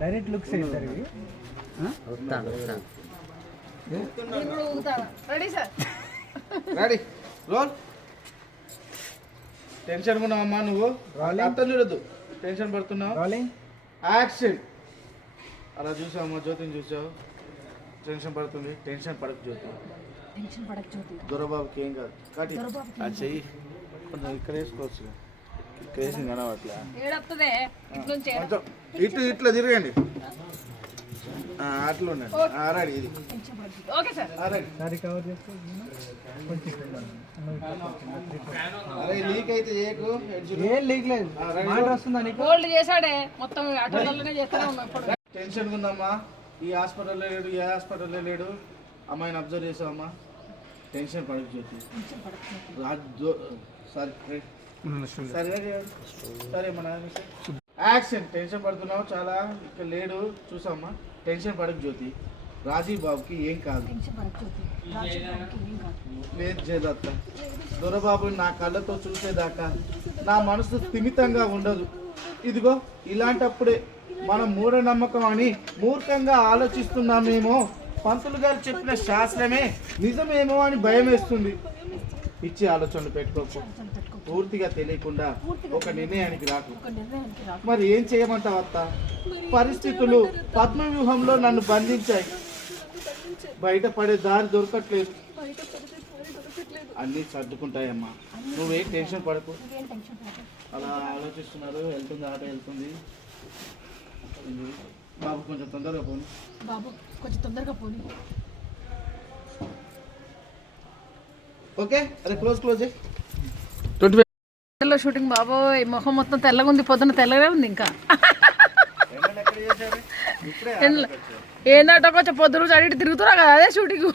Direct looks వేస్తారు ఇవి. Ready roll. Tension ఉన్నావమ్మా నువ్వు, అర్థం చూడద్దు, టెన్షన్ పడుతున్నావు. Rolling action. అలా చూసావమ్మా, జ్యోతిని చూసావు, టెన్షన్ పడుతుంది. టెన్షన్ పడకు జ్యోతి, దొరబాబుకి ఏం కాదు. కాటి అది చెయ్యి, కొంచెం ఇక్కడ వేసుకోవచ్చు, ఇక్కడ వేసింది కనవట్లే. ఇటు ఇట్లా తిరగండి, అట్లా ఉండండి. రెడీ, ఇది సారీ కవర్ చేసుకో. అరే లీక్ అయితే చేయకు. ఏం లీక్ లేదు, మాట వస్తుందా నీకు? గోల్డ్ చేశాడే మొత్తం ఆటోలలోనే చేస్తానే ఉన్నాం ఇప్పుడు. టెన్షన్ ఉందమ్మా, ఈ హాస్పిటల్లో లేడు, ఏ హాస్పిటల్లో లేడు. అమ్మాయిని అబ్జర్వ్ చేసావమ్మా, టెన్షన్ పడకు జ్యోతి. సరే మన యాక్షన్. టెన్షన్ పడుతున్నావు చాలా, ఇక్కడ లేడు చూసామ్మా, టెన్షన్ పడకు జ్యోతి. రాజీవ్ బాబుకి ఏం కాదు. లేదు చేదత్త, దొరబాబుని నా కళ్ళతో చూసేదాకా నా మనసు స్థిమితంగా ఉండదు. ఇదిగో ఇలాంటప్పుడే మనం మూఢనమ్మకం అని మూర్ఖంగా ఆలోచిస్తున్నామేమో, పంతులు గారు చెప్పిన శాస్త్రమే నిజమేమో అని భయం వేస్తుంది. పిచ్చి ఆలోచనలు పెట్టుకోకు, పూర్తిగా తెలియకుండా ఒక నిర్ణయానికి రాకు. మరి ఏం చేయమంటావు అత్త? పరిస్థితులు పద్మవ్యూహంలో నన్ను బంధించాయి, బయటపడే దారి దొరకట్లేదు. అన్నీ సర్దుకుంటాయమ్మా, నువ్వేం టెన్షన్ పడకు. అలా ఆలోచిస్తున్నారు, వెళ్తుంది ఆటో వెళ్తుంది. బాబు కొంచెం తొందరగా పోనీ, బాబు కొంచెం తొందరగా పోనీ. ఓకే అరే క్లోజ్ చేయి. షూటింగ్ బాబోయ్, మొహం మొత్తం తెల్లగా ఉంది, పొద్దున్న తెల్లగా ఉంది. ఇంకా ఏంటంటే కొంచెం పొద్దున అడిగి తిరుగుతున్నా కదా, అదే షూటింగ్.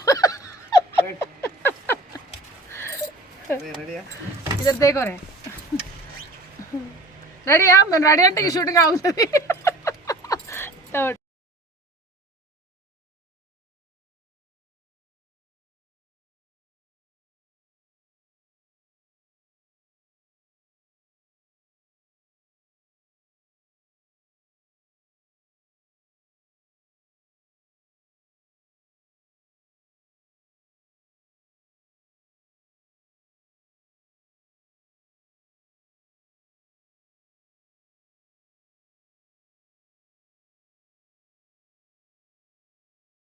ఇద్దరు దేకోరే రెడీయా? మేము రెడీ అంటే ఈ షూటింగ్ అవుతుంది.